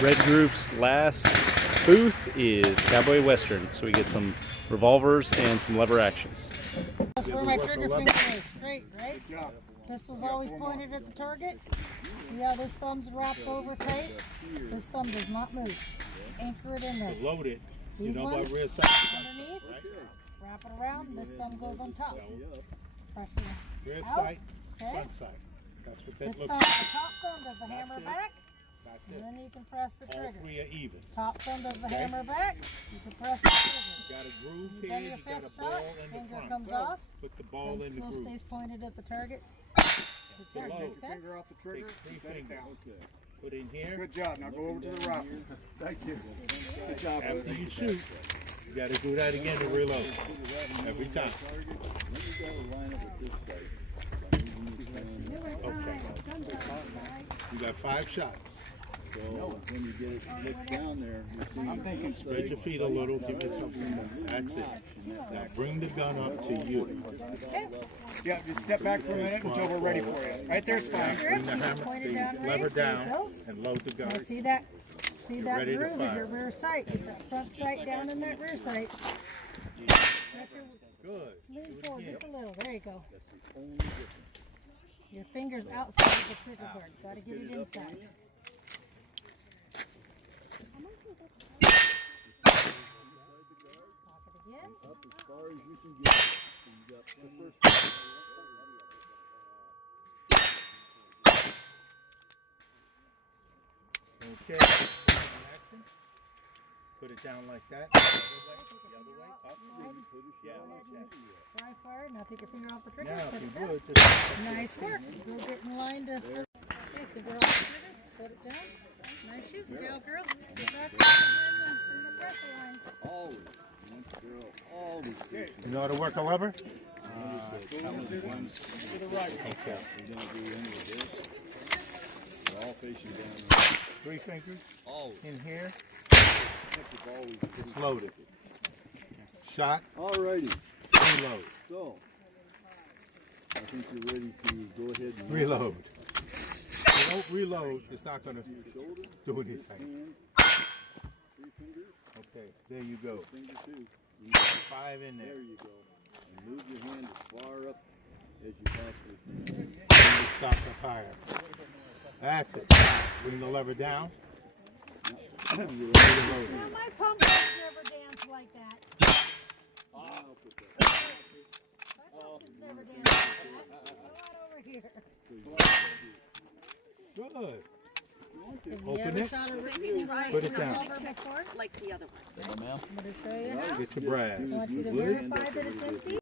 Red Group's last booth is Cowboy Western, so we get some revolvers and some lever actions. That's where my trigger finger is, straight, right? Pistol's always pointed at the target. See how this thumb's wrapped over tight? This thumb does not move. Anchor it in there. Load it. These you know ones, by rear side. underneath, wrap it around, this thumb goes on top. Pressure Rear out, side, okay? front side. That's what This that thumb, looks the top thumb does the hammer back, like. and then you can press the All trigger. three are even. Top thumb does the hammer back, you can press the trigger. You got a groove You've here, done you your got a fifth ball shot, in the finger front. comes So, off, put the ball in the still groove. stays pointed at the target. So load. Makes sense? Finger off the trigger. Take 3 fingers. Put in here. Good job. Now go over to the rock. Thank you. Good job. After you shoot, you got to do that again to reload. Every time. Okay. You got 5 shots. So when you get it look down there, I'm thinking Spread your feet a little, give yourself some. That's it. Now bring the gun up to you. Yeah, just step back for a minute until we're ready for you. Right there's fine. Bring the hammer, the lever down, and load the gun. Now see that? See that ready to groove is fire. your rear sight. Get that front sight down in that rear sight. Good. Lean forward just a little. There you go. Your finger's outside the trigger guard. Got to get it inside. Pop it again. up as far as you can get. So you got the first. Okay. Action. Put it down like that. The other way. Up. Yeah, like that. Dry fire. Now take your finger off the trigger. Now, Put if you it down. would, just Nice work. Go get in line to. Okay, finger off the trigger. Set it down. Nice shoot, girl. Get back in the pressure line. Always. Girl, always. You know how to work a lever? To the right. Okay. We're going to do any of this. We're all facing down. 3 fingers Always. in here. Always. It's loaded. Shot. Alrighty. Reload. So, I think you're ready to go ahead and Reload. If you don't reload, it's not going to shoulder, do anything. hand, 3 fingers, Okay, there you go. finger 2. 5 in there. There you go. And move your hand as far up as you possibly can. And you stop up higher. That's it. Bring the lever down. Now my pump never danced like that. My pump never danced like that. Come on over here. Good. Have you Open ever it. shot a racing Put it down. revolver before? like the other one. I'm going to show you how. Get your brass. I want you to verify that it's empty.